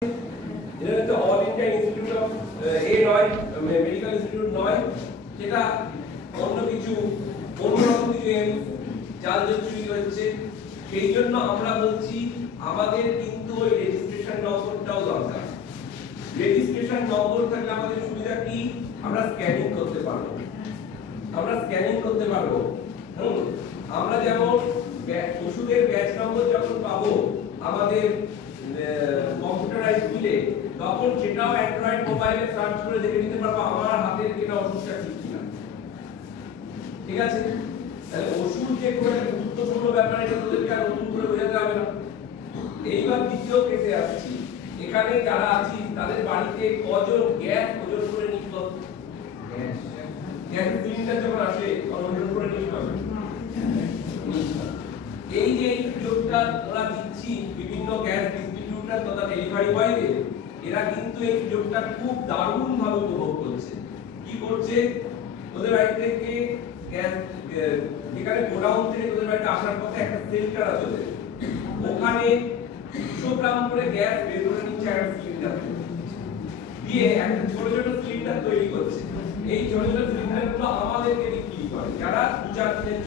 এটা হচ্ছে all India institute of এ নয়, মেডিকেল ইনস্টিটিউট নয়, সেটা অন্য কিছু অন্যরকম কিছু জালজয়ী হচ্ছে। সেই জন্য আমরা বলছি আমাদের কিন্তু ওই রেজিস্ট্রেশন নম্বরটাও দরকার। রেজিস্ট্রেশন নম্বর থাকলে আমাদের সুবিধা কি, আমরা স্ক্যানিং করতে পারবো। আমরা যেমন ওষুধের ব্যাচ নম্বর যখন পাবো আমাদের কম্পিউটারাইজ টুলে, তখন সেটাও অ্যান্ড্রয়েড মোবাইলে সার্চ করে দেখে নিতে পারবো আমার হাতের কেনা ওষুধটা ঠিক কিনা। ঠিক আছে, তাহলে ওষুধ যে খুব একটা গুরুত্বপূর্ণ ব্যাপার, এটা তোদেরকে আর নতুন করে বোঝাতে হবে না। এইবার দ্বিতীয় কেসে আসছি। এখানে যারা আছি তাদের বাড়িতে কজন গ্যাস ওজন করে নিতে হবে? গ্যাস সিলিন্ডার যখন আসে তখন ওজন করে নিতে হবে। এই যে এই সুযোগটা ওরা দিচ্ছি বিভিন্ন গ্যাস ডিস্ট্রিবিউটর তথা ডেলিভারি বয়দের, এরা কিন্তু এই সুযোগটা খুব দারুণ ভাবে উপভোগ করছে। কি করছে, ওদের বাড়ি থেকে গ্যাস যেখানে গোডাউন থেকে ওদের বাড়িতে আসার পথে একটা সেল্টার আছে, ওখানে 200 গ্রাম করে গ্যাস বের করে নিচ্ছে একটা সিলিন্ডার দিয়ে, একটা ছোট ছোট সিলিন্ডার তৈরি করছে। এই ছোট ছোট সিলিন্ডারগুলো আমাদেরকে বিক্রি করে যারা 2-4 দিনের